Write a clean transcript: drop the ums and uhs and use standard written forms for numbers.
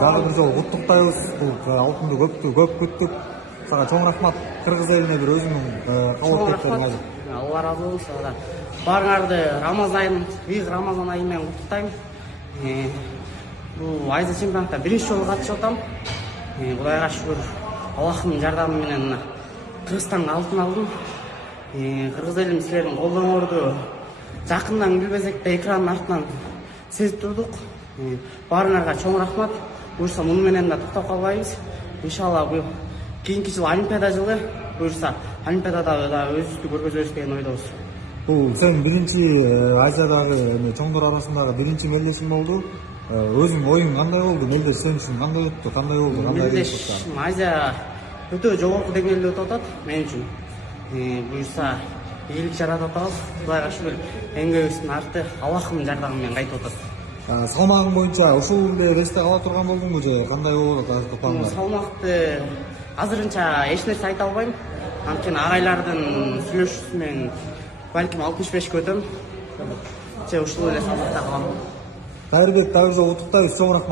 дагы бир жолу куттуктайбыз. Бул алтынды көп күттүк. Сага чоң рахмат. Кыргыз элине бир өзүңүн кабыл кеттериң айтып. Алла разы болсун. Баарыңарды Рамазан айы менен куттуктайм. Бул Азия чемпионатта биринчи жолу катышып атам. Кудайга шүгүр, Аллахтын жардамы менен Кыргызстанга алтын алдым. Кыргыз элим силердин колдооңорду жакындан билбесек да экранын артынан сезип турдук. Баарыңарга чоң рахмат. Буюрса муну менен да токтоп калбайбыз. Иншалла бул кийинки жыл Олимпиада жылы. Буюрса Олимпиадада да өзүбүздү көргөзөбүз деген ойдобуз. Бул сен биринчи Азиядагы чоңдор арасындагы биринчи мелдешиң болду. Өзүң оюң кандай болду? Мелдеш сен үчүн кандай өттү? Кандай болду? Мелдеш Азия өтө жогорку деңгээлде өтүп атат мен үчүн. Буюрса ийгилик жаратып атабыз. Кудайга шүгүр, эмгегибиздин арты Аллахтын жардамы менен кайтып атат. Салмагың боюнча ушул эле весте кала турган болдуңбу же кандай болот азыр топаңда? Салмакты азырынча эч нерсе айта албайм. Анткени агайлардын сүйлөшүүсү менен балким 65 өтөм. Же ушул эле салмакта калам. Кайрбек, дагы бир жолу куттуктайбыз. Чоң рахмат.